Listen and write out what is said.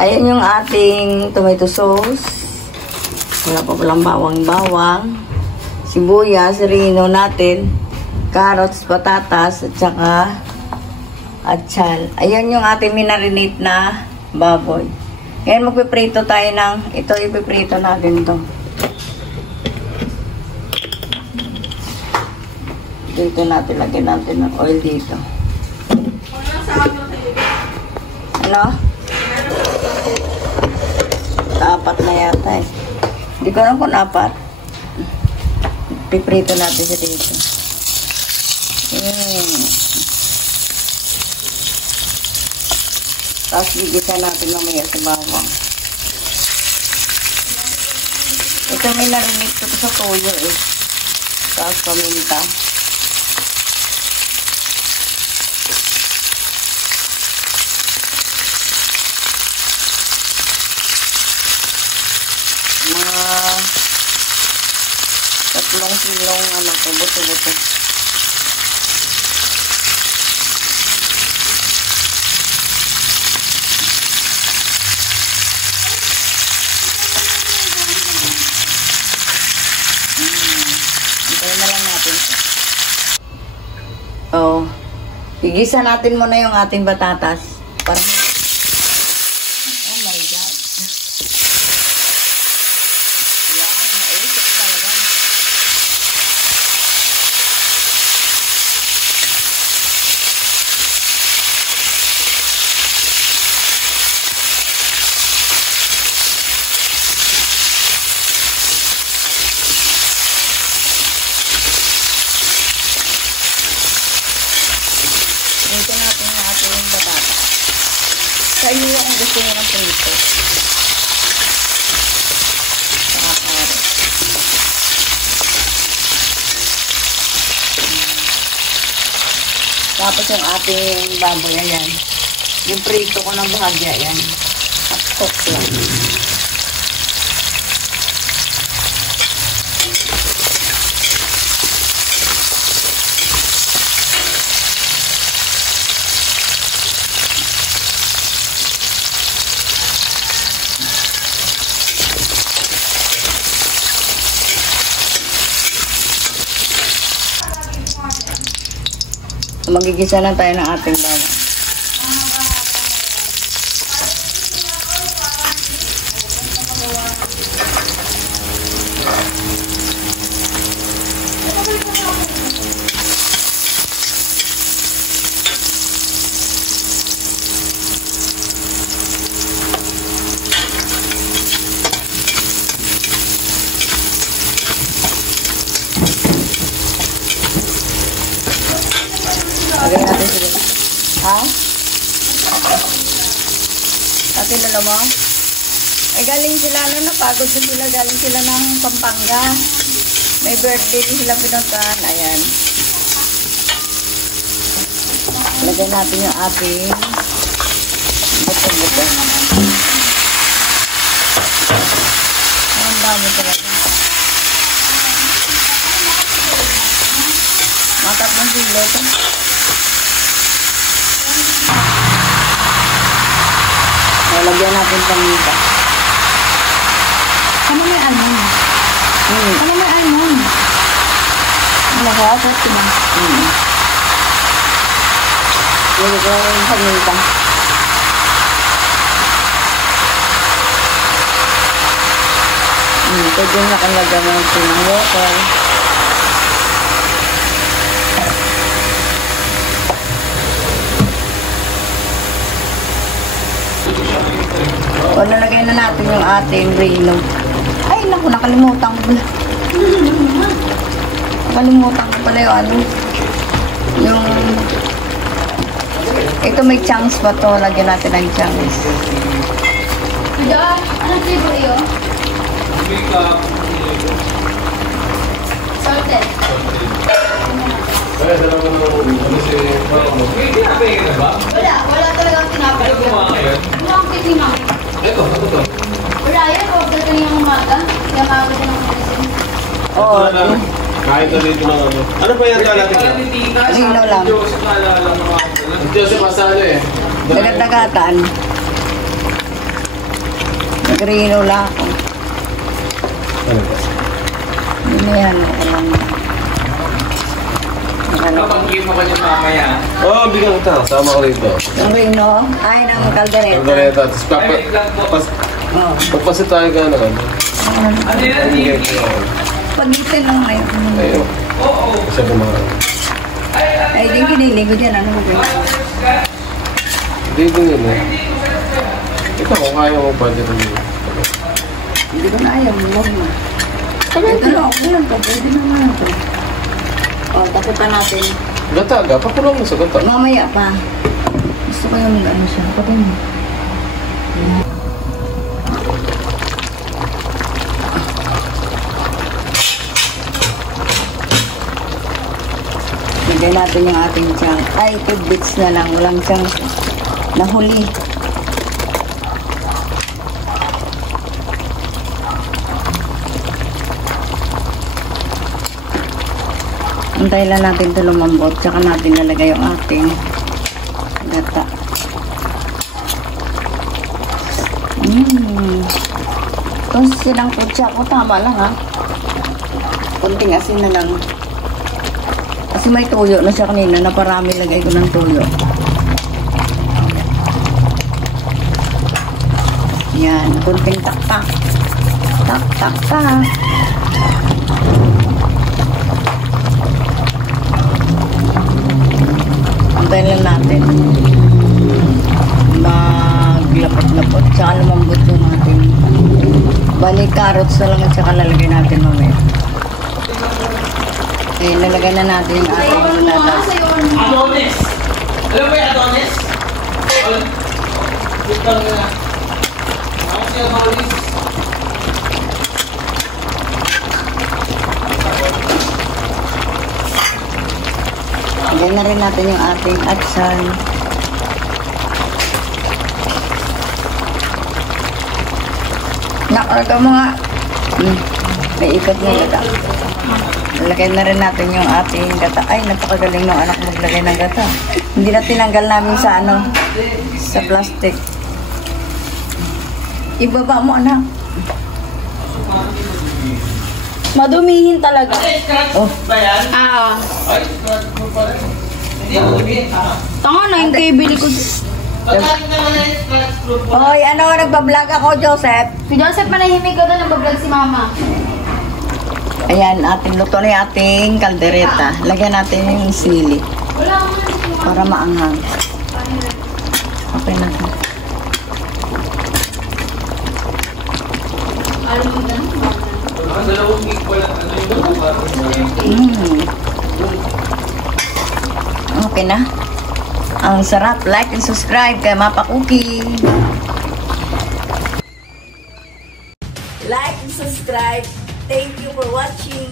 Ayan yung ating tomato sauce. Wala pa palang bawang-bawang. Sibuyas, rino natin. Carrots, patatas, at saka atsal. Ayan yung ating minarinate na baboy. Ngayon magpiprito tayo ng, ito ipiprito natin to. Dito natin, lagyan natin ng oil dito. Ano? Apat na yata eh. Hindi ko alam kung apat. Piprito natin siya dito. Tapos gigisa natin mamaya sa bawang. Ito may narinig ko sa toyo eh. Tapos paminta. Mga 3 kilong ano to, buto-buto. Oh, igisa natin muna yung ating batatas. Para oh my God. Yan, maisip talaga. Ito natin yung ating batata. Sa inyo kung gusto nyo ng prito. Saka carrot. Tapos yung ating baboy, ayan. Yung prito ko ng bahagya, ayan. Hot lang. Magigisa na tayo ng ating bawang. Lagay natin sila. Ha? Pati lalo mo? Ay galing sila, napagod na sila. Galing sila ng Pampanga. May birthday din sila pinuntahan. Ayan. Lagay natin yung ating buto-buto. Ang dami talaga. Matatlong kilo ito. Lagyan natin paminta. Ano may almond? Ano may almond? Nakakasot naman. Lagyan yung paminta. Pwede na kang lagyan ng sinang water. O, nalagay na natin yung ating reno. Ay, naku, nakalimutan ko pala. Nakalimutan ko pala yung ano. Yung... Ito may chunks pa to. Lagyan natin ang chunks. Anong flavor yun? Salted. Wala talagang tinapay. Wala akong titinang. Ito. Wala yan, order kanina umaga. Kaya maaga din ang medicine. Oo. Kahit na dito na ano. Ano pa yan natin? Rino lang. Joseph Masalo eh. Dagat-dagatan. Grino lang ako. Ano ba? Hindi yan. Kapag-game mo ka dyan mamaya. Oo, bigyan kita. Sama ko rito. Grino? Ay, ng kaldereta. Kaldereta. Tapos Oh. pagpasit tayo ka naman. Ano yan? Bigyan ko ako. Pagitin lang ngayon. Ayun. Oo. Isa kumain. Ay, di kinilig ko dyan. Ano mo ba? Hindi din yun eh. Ito kung kaya mo pwede rin yun. Hindi ko na ayaw. Huwag mo. Ito lang. Okay lang to. Pwede naman ito. O, takutan natin. Gata, pakulong mo sa gata. Mamaya pa. Gusto ko yung ano siya. Kapag mo. Bigyan natin yung ating tiyang. Ay, 2 bits na lang. Walang siyang nahuli. Antayin lang natin ito lumambot. Tsaka natin lalagay yung ating gata. Kung silang kutsa ko, tama lang ha. Kunting asin na lang. Kasi may tuyo na siya kanina. Naparami lagay ko ng tuyo. Yan. Kunting tak-tak. Tak-tak-tak. Antayin lang natin. Maglapot-lapot. Tsaka lumambot yung natin. Bali, carrots na lang at tsaka lalagay natin mamaya. Okay, lalagay na natin yung ating patatas. Adonis! Alam mo yung Adonis? Gusto nga na. Ako siya Adonis. Lagyan na rin natin yung ating atsan. Nakarga mo nga. May ikot na gata. Lagyan na rin natin yung ating gata. Ay, napakagaling ng anak maglagay ng gata. Hindi na tinanggal namin sa ano, sa plastic. Ibaba mo, anak. Madumihin talaga. Oh. Ba yan? Ah, Ay, scratch mo pa rin. Hindi mo sabihin, ha? tanga na yung bibili ko. Pagkain naman na yung scratch proof mo. Hoy, ano, nagbablog ako, Joseph. Si Joseph, manahimik ka doon, nagbablog si Mama. Ayan, ating luto na yung ating kaldereta. Lagyan natin yung sili Wala naman si Mama. para maanghang. Okay na ito. Alam mo na. Dalawang gig pa lang. Ano yung Okay na. Ang sarap. Like and subscribe kay Mapa Cookie. Like and subscribe. Thank you for watching.